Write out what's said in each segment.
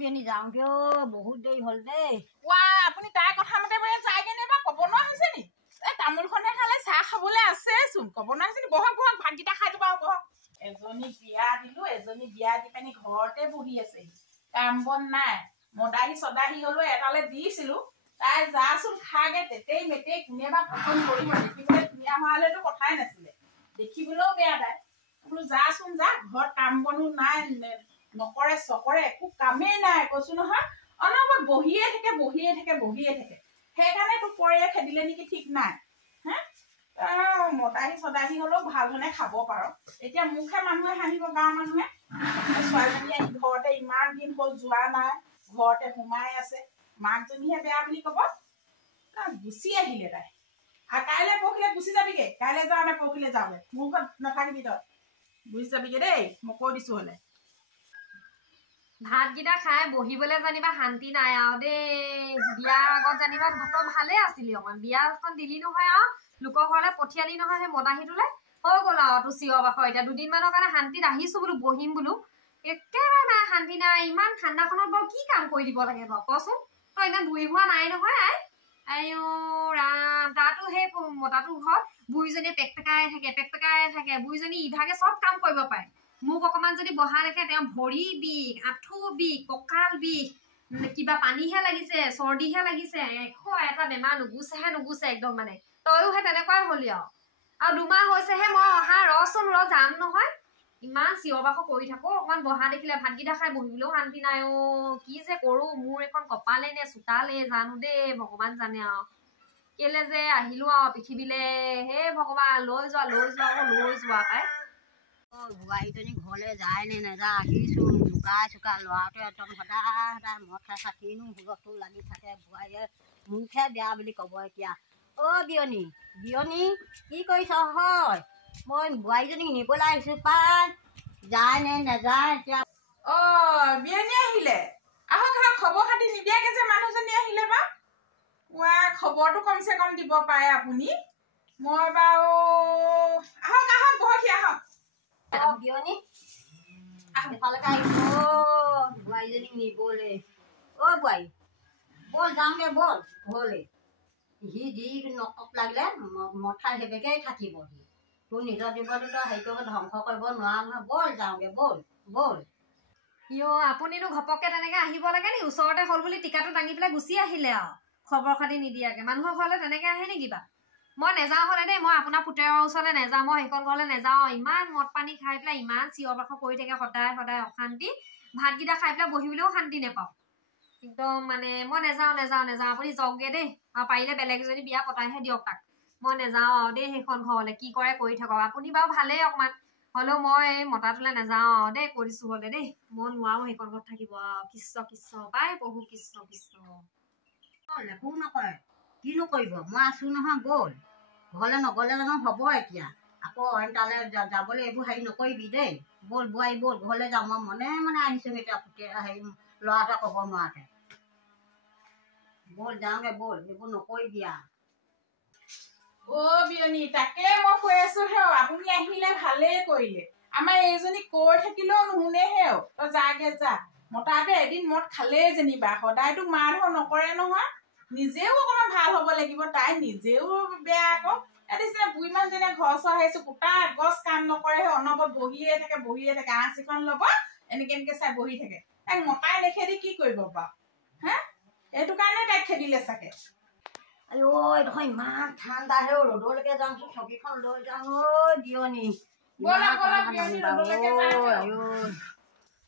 বিয়নি যাওঁ কিয় বহুত দেৰি হ'ল দেই। আপুনি তাই কথা মতে যায়গে নে বা ক'ব নোৱাৰা হৈছে নি? এই তামোলখনে খালে চাহ খাবলৈ আছেচোন, ক'ব নোৱাৰা হৈছে নি? বহক বহক, ভাতকেইটা খাই যাব আৰু বহক। এজনী বিয়া দিলো, এজনী বিয়া দি পিনি ঘৰতে বহি আছে, কাম বন নাই। মদাহী চদাহী হলেও এটালে দিছিলো, তাই যাচোন খাগে, তেতেই মেতেই কোনেবা পচন্দ কৰিব। দেখিবলৈ ধুনীয়া হোৱা হলেতো কথাই নাছিলে, দেখিবলৈও বেয়া তাই। বোলো যাচোন যা, ঘৰত কাম বনো নাই, নকৰে চকৰে, একো কামেই নাই কৈছো নহয়। অনবৰত বহিয়ে থাকে বহিয়ে থাকে বহিয়ে থাকে। সেইকাৰণে তোক পৰিয়ে খেদিলে নেকি ঠিক নাই। মদাহী চদাহী হলেও ভাল ধৰণে খাব পাৰ। এতিয়া মুখে মানুহে হাঁহিব, গাঁৱৰ মানুহে ছোৱালীজনী আহি ঘৰতে ইমান দিন হ'ল যোৱা নাই, ঘৰতে সোমাই আছে, মাকজনীহে বেয়া বুলি কব। গুচি আহিলে তাই। আৰু কাইলৈ পৰহিলে গুচি যাবিগে, কাইলৈ যাওঁ নে পৰহিলে যাওঁগে, মোৰ ঘৰত নাথাকিবি তই, গুচি যাবিগে দেই, মই কৈ দিছো হলে। ভাতকেইটা খাই বহিবলৈ জানিবা শান্তি নাই আৰু দেই। বিয়াৰ আগত জানিবা ভাতৰ ভালে আছিলি, অকমান বিয়াখন দিলি নহয় আৰু লোকৰ ঘৰলৈ পঠিয়ালি নহয় সেই মদাহীটোলে, হৈ গ'ল আৰু তোৰ চিঞৰ বাখৰ। এতিয়া দুদিনমানৰ কাৰণে শান্তিত আহিছো বোলো, বহিম বোলো, একেবাৰে মানে শান্তি নাই। ইমান ঠাণ্ডাখনত বাৰু কি কাম কৰি দিব লাগে বাৰু কচোন? তই ইমান বুঢ়ী হোৱা নাই নহয় আইও ৰাম। তাতো সেই মতাটোৰ ঘৰত বুঢ়ীজনীয়ে পেকপেকাই থাকে। বুঢ়ীজনী ইভাগে চব কাম কৰিব পাৰে। মোক অকমান যদি বহা দেখে তেওঁ ভৰি বিষ, আঁঠু বিষ, কঁকাল বিষ, কিবা পানীহে লাগিছে, চৰ্দিহে লাগিছে, এটা বেমাৰ নুগুচে একদম মানে। তইও সেই তেনেকুৱাই হলি আৰু 2 মাহ হৈছেহে মই অহা। ৰচোন যাম নহয়। ইমান চিঞৰ বাখৰ কৰি থাকো, অকমান বহা দেখিলে ভাতকেইটা খাই বহিবলৈও শান্তি নাই। কি যে কৰো, মোৰ এখন কপালে নে চোতালে জানো দেই, ভগৱান জানে আৰু কেলে যে আহিলো আৰু পৃথিৱীলে। হে ভগৱান, লৈ যোৱা পাই। বোৱাৰীজনী ঘৰলৈ যায় নে নাযায়, আহিছোঁ চোকা ল'ৰাটোৱে একদম সদায় মদ খাই চাকিনো হুলস্থুল লাগি থাকে। বোৱাৰীয়ে মুখহে বেয়া বুলি ক'ব এতিয়া। বিয়নী কি কৰিছ? হয়, মই বোৱাৰীজনীক নিবলৈ আহিছোঁ পাই, যায় নে নাযায় এতিয়া। বিয়নী আহিলে? আহক খবৰ খাতি নিদিয়াকে যে মানুহজনী আহিলে বা। খবৰটো কমচে কম দিব পাৰে আপুনি। মই বাৰু আহক বহকি আহক। বিয়নী এফালেকে আহিছো বোৱাৰীজনীক নিবলৈ। বোৱাৰী ব'ল যাওঁগে, ব'ল ঘৰলৈ। সি যি নকক লাগিলে মদ খাই সেইবেগেই থাকিব। তোৰ নিজৰ জীৱনটো তই হেৰি কৰিব ধ্বংস কৰিব নোৱাৰ নহয়। ব'ল যাওঁগে, ব'ল। আপুনিনো ঘপককে তেনেকে আহিব লাগে নি? ওচৰতে হ'ল বুলি টিকাটো দাঙি পেলাই গুচি আহিলে আৰু খবৰ খাতি নিদিয়াকে। মানুহৰ ঘৰলে তেনেকে আহে নেকি বা? মই নেযাওঁ হলে দেই, মই আপোনাৰ পুতেৰৰ ওচৰলৈ নেযাওঁ, মই সেইখন ঘৰলৈ নেযাওঁ। ইমান মদ পানী খাই পেলাই ইমান চিঞৰ বাখৰ কৰি থাকে সদায় অশান্তি। ভাতকেইটা খাই পেলাই বহিবলৈও শান্তি নেপাওঁ একদম মানে। মই নেযাওঁ। আপুনি যাওকগে দেই, আৰু পাৰিলে বেলেগ এজনী বিয়া পতাইহে দিয়ক তাক। মই নেযাওঁ আৰু দেই সেইখন ঘৰলৈ, কি কৰে কৰি থাকক। আপুনি বাৰু ভালেই অকমান, হলেও মই মতাটোলে নেযাওঁ আৰু দেই, কৈ দিছো হলে দেই। মই নোৱাৰো সেইখন ঘৰত থাকিব আৰু। কৃষ্ণ পাই প্ৰভু, কৃষ্ণ। একো নকৰে, কিনো কৰিব, মই আছো নহয়। ব'ল ঘৰলৈ নগলে জানো হ'ব এতিয়া? আকৌ অইন তালৈ যাবলৈ এইবোৰ হেৰি নকৰিবি দেই। ব'ল বোৱাৰী ব'ল ঘৰলৈ যাওঁ। মই মনে আহিছো এতিয়া হেৰি ল'ৰাটোৱে ক'ব নোৱাৰাকে। ব'ল যাওঁগে, ব'ল, এইবোৰ নকৰিবি আৰু। বিয়নী, তাকে মই কৈ আছো আপুনি আহিলে ভালেই কৰিলে। আমাৰ এইজনী কৈ থাকিলেও নুশুনেহে। তই যাগে যা। মতাটোৱে এদিন মদ খালেই যেনিবা, সদায়তো মাৰ ধৰ নকৰে নহয়। নিজেও অকমান ভাল হব লাগিব, তাই নিজেও বেয়া আকৌ। বুঢ়ী মানুহজনীয়ে ঘৰ চৰ আহিছো, কুটা গছ কাম নকৰে, অনবৰত বহিয়ে থাকে। আঁচিখন ল'ব, এনেকে চাই বহি থাকে। তাইক মতাই নেখেদি কি কৰিব বাৰু? এইটো কাৰণে তাইক খেদিলে চাগে। এইডোখৰ ইমান ঠাণ্ডা ৰ'দলৈকে যাওঁচোন, চকীখন লৈ যাওঁ। বিয়নী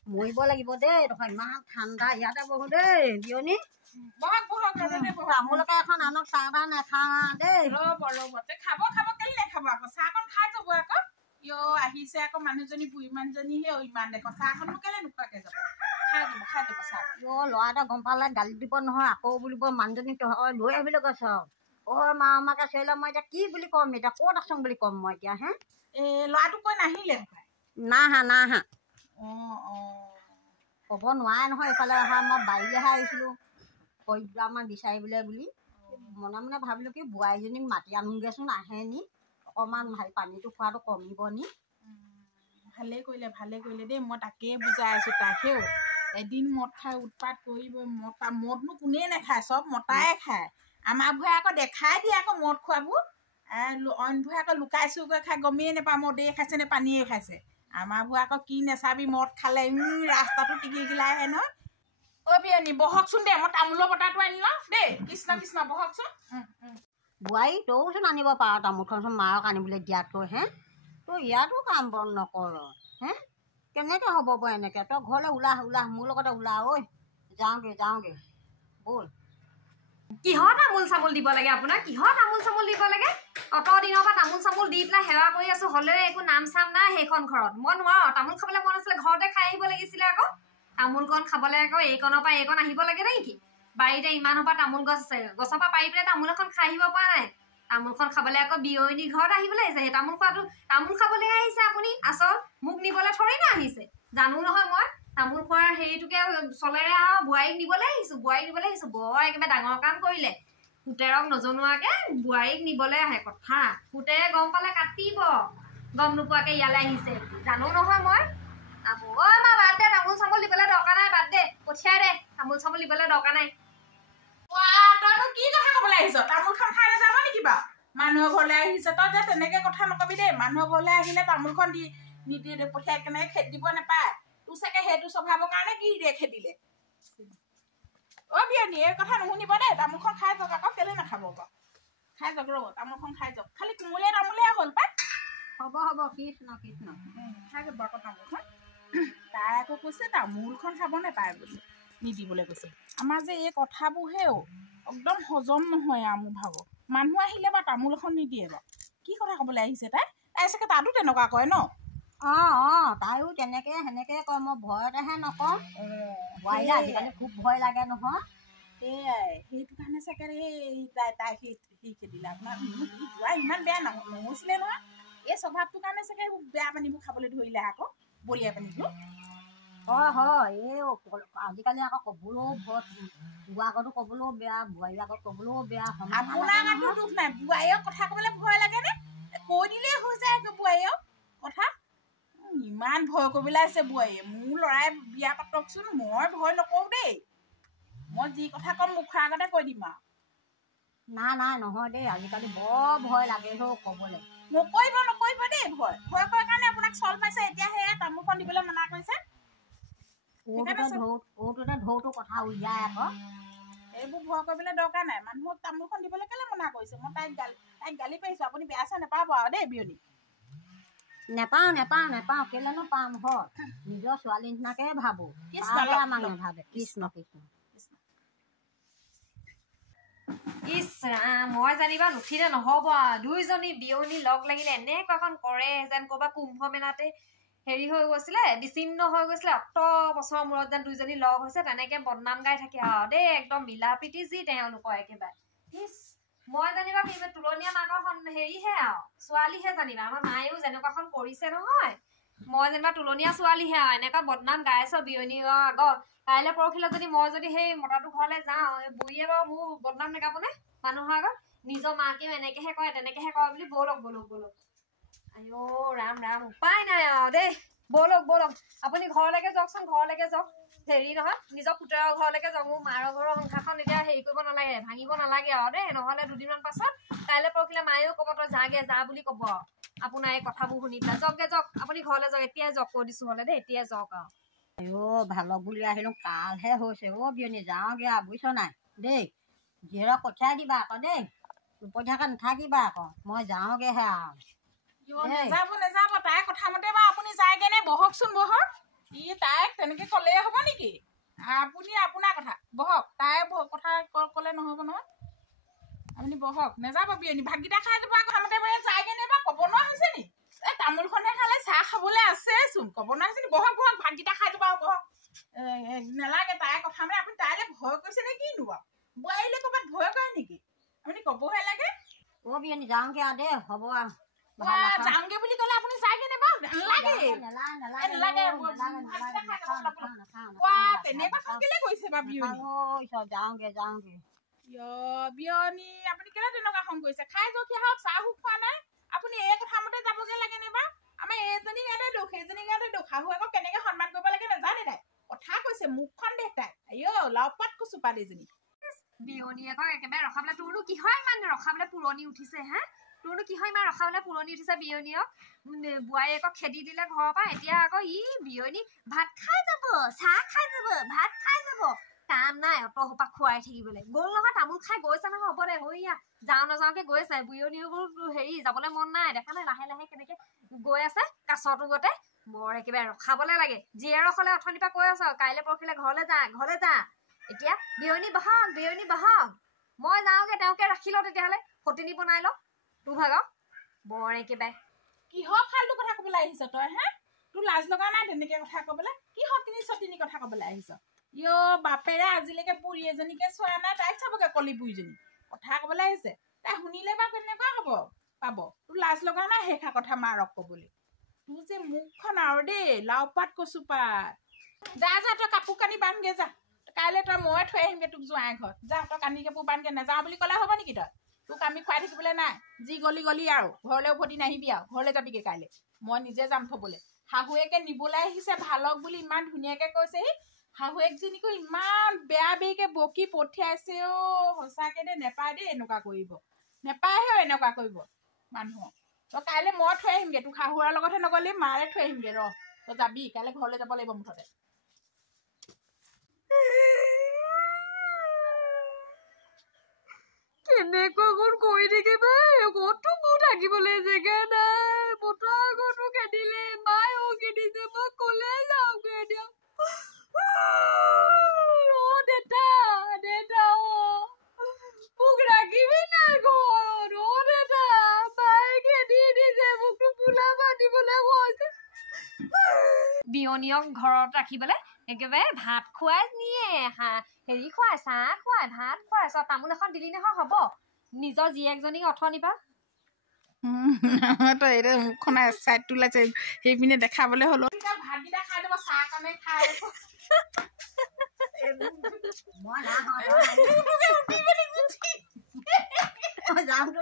মৰিব লাগিব দেই, এইডোখৰ ইমান ঠাণ্ডা। ইয়াতে বহো দেই বিয়নী। তামোলকে এখন আনক, চাহ তাহ নেখাওঁ দেই। ৰ'ব খাব কেলে নেখাব আকৌ, চাহকণ খাই যাব আকৌ। আহিছে আকৌ মানুহজনী, বুঢ়ী মানুহজনীহে ইমান দেখো, চাহখনো কেলে নোখোৱাকে যাব। খাই যাব চাহ। ল'ৰা এটা গম পালে গালি দিব নহয়, আকৌ বুলিব মানুহজনী তই লৈ আহিবলৈ কৈছ। মাকে চিঞৰিলে মই এতিয়া কি বুলি ক'ম? এতিয়া ক'ত আছো বুলি ক'ম মই এতিয়া? ল'ৰাটো কৈ নাহিলে? নাহা। ক'ব নোৱাৰে নহয় এইফালে অহা। মই বাৰীলৈহে আহিছিলোঁ পৰিত্ৰাণ বিচাৰিবলৈ বুলি। মনে ভাবিলো কি বোৱাৰীজনীক মাতি আনোগেচোন, আহে নি অকণমান পানীটো খোৱাটো কমিব নি। ভালে কৰিলে দেই, মই তাকেই বুজাই আছো তাক। এদিন মদ খাই উৎপাত কৰিব মদনো কোনেই নাখায় চব মতাই খায় আমাৰবোৰে আকৌ দেখাই দিয়ে আকৌ মদ খোৱাবোৰ অইনবোৰে আকৌ লুকাই চুৰকৈ খাই গমেই নাপায় মদেই খাইছে নে পানীয়ে খাইছে আমাৰবোৰ আকৌ কি নেচাবি মদ খালে ৰাস্তাটো টিকিল গিলাই আহে নহয় অ' বিয়নী বহকচোন দে মই তামোলৰ বটাটো আনি লওঁ দেই কৃষ্ণ কৃষ্ণ বহকচোন বোৱাৰী তইওচোন আনিব পাৰ তামোলখনচোন মাৰক আনিবলৈ দিয়াতকৈ হে তই ইয়াতো কাম বন নকৰ হে কেনেকৈ হ'ব বাৰু এনেকৈ তই ঘৰলৈ ওলাহ মোৰ লগতে ওলা ঐ যাওঁগৈ ব'ল কিহৰ তামোল চামোল দিব লাগে আপোনাক কিহৰ তামোল চামোল দিব লাগে অত দিনৰ পৰা তামোল চামোল দি পেলাই সেৱা কৰি আছো হ'লেও একো নাম চাম নাই সেইখন ঘৰত মই নোৱাৰো তামোল খাবলৈ মন আছিলে ঘৰতে খাই আহিব লাগিছিলে আকৌ তামোলকণ খাবলৈ আকৌ এইকণৰ পৰা এইকণ আহিব লাগে নেকি বাৰীতে ইমানৰ পৰা তামোল গছ আছে গছৰ পৰা পাৰি পেলাই তামোল এখন খাই আহিব পৰা নাই তামোলখন খাবলৈ আকৌ বিয়নী ঘৰত আহিবলৈ আহিছে সেই তামোল খোৱাটো তামোল খাবলৈ আহিছে আপুনি আচল মোক নিবলৈ থৰি না আহিছে জানো নহয় মই তামোল খোৱাৰ হেৰিটোকে চলেৰে আৰু বোৱাৰীক নিবলৈ আহিছো বৰ একেবাৰে ডাঙৰ কাম কৰিলে পুতেৰক নজনোৱাকে বোৱাৰীক নিবলৈ আহে কথা পুতেৰে গম পালে কাটিব গম নোপোৱাকে ইয়ালৈ আহিছে জানো নহয় মই মা বাদ দে তামোল চামোল দিবলৈ দৰকাৰ নাই বাদ দে পঠিয়াই দে তামোল চামোল দিবলৈ দৰকাৰ নাই তইনো কি কথা ক'বলৈ আহিছ তামোলখন খাই নাযাব নেকি বাৰু মানুহৰ ঘৰলৈ আহিছে তই যে তেনেকে কথা নকবি দেই মানুহৰ ঘৰলৈ আহিলে তামোলখন দি নিদি পঠিয়াই কেনেকে খেদি দিব নাপায় তোৰ চাগে সেইটো স্বভাৱৰ কাৰণে কি দিয়ে খেদিলে অ' বিয়নী এই কথা নুশুনিব দেই তামোলখন খাই যাওক আকৌ কেলে নাখাব বাৰু খাই যাওক ৰ'ব তামোলখন খাই যাওক খালি তামোলে হ'ল পাই হ'ব কৃষ্ণ খাই যাব আকৌ তামোলখন তাই আকৌ কৈছে তামোলখন খাব নাপায় বুলি নিদিবলৈ কৈছে আমাৰ যে এই কথাবোৰহেও একদম হজম নহয় আৰু মোৰ ভাগৰ মানুহ আহিলে বা তামোল এখন নিদিয়ে বাৰু কি কথা ক'বলৈ আহিছে তাই চাগে তাতো তেনেকুৱা কয় ন তাইও তেনেকৈ সেনেকৈ কয় মই ভয়তেহে নকওঁ বোৱাৰীলে আজিকালি খুব ভয় লাগে নহয় সেয়াই সেইটো কাৰণে চাগে তাই সেই খেদিলে আপোনাৰ যোৱা ইমান বেয়া নহৈছিলে নহয় এই স্বভাৱটোৰ কাৰণে চাগে বেয়া পানীবোৰ খাবলৈ ধৰিলে আকৌ বলিয়া পানীবোৰ হয় এই আজিকালি আকৌ ক'বলৈও ভয় বোৱা আগতো ক'বলৈও বেয়া বোৱাৰী আগত ক'বলৈও বেয়া আপোনাৰ গাতো দুখ নাই বোৱাৰীক কথা ক'বলৈ ভয় লাগেনে কৈ দিলেই হৈ যায় বোৱাৰীক কথা ইমান ভয় কৰিবলৈ আছে বোৱাৰীয়ে মোৰ ল'ৰাই বিয়া পাতকচোন মই ভয় নকৰোঁ দেই মই যি কথা ক'ম মুখৰ আগতে কৈ দিম আৰু নাই নহয় দেই আজিকালি বৰ ভয় লাগে ক'বলৈ নকৰিব দেই ভয় কৰাৰ কাৰণে আপোনাক চল পাইছে এতিয়া সেয়া তামোলখন দিবলৈ মনা কৰিছে ঢৌটো কথা উলিয়াই আকৌ এইবোৰ ভয় কৰিবলৈ দৰকাৰ নাই মানুহক তামোলখন দিবলৈ কেলে মনা কৰিছে মই তাইক গালি পাৰিছোঁ আপুনি বেয়া চেয়া নাপাব আৰু দেই বিয়নী নেপাওঁ কেলেনো পাম হয় নিজৰ ছোৱালী নিচিনাকে ভাবো আমাক নাভাবে কৃষ্ণ মই জানিবা নুঠিলে নহব দুইজনী বিয়নী লগ লাগিলে এনেকুৱাখন কৰে যেন ক'ৰবাত কুম্ভ মেলাতে হেৰি হৈ গৈছিলে বিচ্ছিন্ন হৈ গৈছিলে অত বছৰৰ মূৰত যেন দুইজনী লগ হৈছে তেনেকে বদনাম গাই থাকে আৰু দেই একদম মিলা প্ৰীতি যি তেওঁলোকৰ একেবাৰে মই জানিবা তুলনীয়া মাকৰ হেৰিহে আৰু ছোৱালীহে জানিবা আমাৰ মায়েও যেনেকুৱাখন কৰিছে নহয় মই যেনিবা তুলনীয়া ছোৱালীহে আৰু এনেকুৱা বদনাম গাইছ বিয়নী আগত কাইলৈ পৰহিলৈ যদি মই যদি সেই মতাটো ঘৰলৈ যাওঁ বুঢ়ীয়ে বাৰু মোৰ বদনাম নেগাবনে মানুহৰ আগত নিজৰ মাকেও এনেকেহে কয় তেনেকেহে কয় বুলি ব'লক আইঅ ৰাম উপায় নাই আৰু দেই ব'লক আপুনি ঘৰলৈকে যাওকচোন হেৰি নহয় নিজৰ পুতেৰৰ ঘৰলৈকে যাওক মোৰ মাৰৰ ঘৰৰ সংসাৰখন এতিয়া হেৰি কৰিব নালাগে ভাঙিব নালাগে আৰু দেই নহ'লে দুদিনমান পাছত কাইলৈ পৰহিলৈ মায়েও ক'ব তই যা বুলি ক'ব আৰু আপোনাৰ এই কথাবোৰ শুনি পেলাই যাওক আপুনি ঘৰলৈ যাওক এতিয়াই যাওক কৈ দিছো হ'লে দেই এতিয়াই যাওক আৰু ভালক বুলি আহিলো কালহে হৈছে বিয়নী যাওঁগে আৰু বুজিছ নাই দেই জীয়েৰক পঠিয়াই দিবা আকৌ দেই নপঠিয়াকৈ নাথাকিবা আকৌ মই যাওঁগেহে আৰু নেযাব তাইৰ কথা মতে বা আপুনি যায়গে নে বহকচোন তাইক তেনেকে ক'লে হ'ব নেকি আপুনি আপোনাৰ কথা বহক তাইৰ কথা ক'লে নহ'ব নহয় আপুনি বহক নেযাব বিয়নী ভাতকেইটা খাই যাব কথা মতে যায়গে নে বা ক'ব নোৱাৰা হৈছে নি এই তামোলখনে খালে চাহ খাবলৈ আছেচোন ক'ব নোৱাৰা হৈছে নি বহক ভাতকেইটা খাই যাব বহক নালাগে তাইৰ কথা মানে আপুনি তাইলৈ ভয় কৰিছে নে কিনো বাৰু বোৱাৰীলৈ ক'ৰবাত ভয় কৰে নেকি আপুনি ক'বহে লাগে বিয়নী যাওঁগে আৰু দেই হ'ব আৰু যাওঁগে বুলি ক'লে আপুনি যায়গে নে বাৰু নালাগে তেনেকুৱা কেলে কৰিছে বা যাওঁগে বিয়নী আপুনি কেলে তেনেকুৱা খং কৰিছে খাই যাওক চাহো খোৱা নাই আপুনি এই কথা মতে যাবগে লাগে নে বা আমাৰ এইজনী ইয়াতে দুখ সেইজনী ইয়াতে দুখ শাহু আকৌ কেনেকে সন্মান কৰিব লাগে নাজানে নাই কথা কৈছে মুখখন দে তাই আইঅ লাওপাত কচু পালিজনী বিয়নীয়েকক একেবাৰে ৰখাবলৈ তোৰনো কি হয় ইমান ৰখাবলৈ পুৰণি উঠিছে হা তোৰনো কি হয় ইমান ৰখাবলৈ পুৰণি উঠিছে বিয়নীয়ক বোৱাৰীয়েকক খেদি দিলে ঘৰৰ পৰা এতিয়া আকৌ ই বিয়নী ভাত খাই যাব চাহ খাই যাব ভাত খাই যাব কাম নাই অত সোপা খুৱাই থাকিবলৈ গ'ল নহয় তামোল খাই গৈছে নহয় হ'ব দে হৈয়া যাওঁ নাযাওঁকে গৈছে বিয়নীয়েকৰ হেৰি যাবলৈ মন নাই দেখা নাই লাহে লাহে কেনেকে গৈ আছে কাছটো গতে বৰ একেবাৰে ৰখাবলৈ লাগে জীয়েৰক হ'লে অথনিৰ পৰা কৈ আছ কাইলৈ পৰহিলে ঘৰলৈ যা এতিয়া বিয়নী বহাগ মই যাওঁগে তেওঁকে ৰাখি লওঁ তেতিয়াহ'লে সতিনী বনাই লওঁ তোৰ ভাগক বৰ একেবাৰে কিহৰ ফালতু কথা ক'বলৈ আহিছ তই হা তোৰ লাজ লগা নাই তেনেকে কথা ক'বলৈ কি সতিনী কথা ক'বলৈ আহিছ ইয় বাপেৰে আজিলৈকে বুঢ়ী এজনীকে চোৱা নাই তাইক চাবগে কলি বুঢ়ীজনী কথা ক'বলৈ আহিছে তাই শুনিলে বা কেনেকুৱা হ'ব পাব তোৰ লাজ লগা নাই সেইষা কথা মাৰক ক'বলৈ তোৰ যে মুখখন আৰু দেই লাওপাত কচুপাত যা তই কাপোৰ কানি বান্ধগে যা কাইলৈ তই মই থৈ আহিমগে তোক জোঁৱাই ঘৰত যা তই কানি কাপোৰ বান্ধগে নাযাওঁ বুলি ক'লে হ'ব নেকি তই তোক আমি খুৱাই থাকিবলৈ নাই যি গলি আৰু ঘৰলৈ উভতি নাহিবি আৰু ঘৰলৈ যাবিগে কাইলৈ মই নিজে যাম থ'বলৈ শাহুৱেকে নিবলৈ আহিছে ভালক বুলি ইমান ধুনীয়াকে কৈছেহি শাহুৱেকজনীকো ইমান বেয়া বেয়িকে বকি পঠিয়াইছে সঁচাকে দে নেপায় দেই এনেকুৱা কৰিব নেপায়হে এনেকুৱা কৰিব মানুহক তই কাইলৈ মই থৈ আহিমগে তোক শাহুৱাৰ লগতহে নগ'লি মাৰে থৈ আহিমগে ৰ তই যাবি কাইলৈ ঘৰলৈ যাব লাগিব মুঠতে কেনেকুৱা কোন কৰি থাকিবা ক'তো মোৰ থাকিবলৈ জেগা নাই বতৰ আগতো খেদিলে মায়েও খেদিছে মই ক'লে যাওঁগে এতিয়া দেতা মোক ৰাখিবি নাই ঘৰত দেতা মায়ে খেদি দিছে মোকতো পোলা বান্ধিবলৈ কৈছে বিয়নীয়ক ঘৰত ৰাখিবলৈ একেবাৰে ভাত খুৱাই নিয়ে হেৰি খুৱাই চাহ খুৱাই ভাত খুৱাই চব তামোল এখন দিলি নহয় হ'ব নিজৰ জীয়েকজনীক অথনিবা তই এতিয়া মুখখন চাইড তোলাইছে সেইপিনে দেখাবলৈ হ'লো ভাতকেইটা খাই দিব চাহ কাৰণে খাই মই যাওঁতো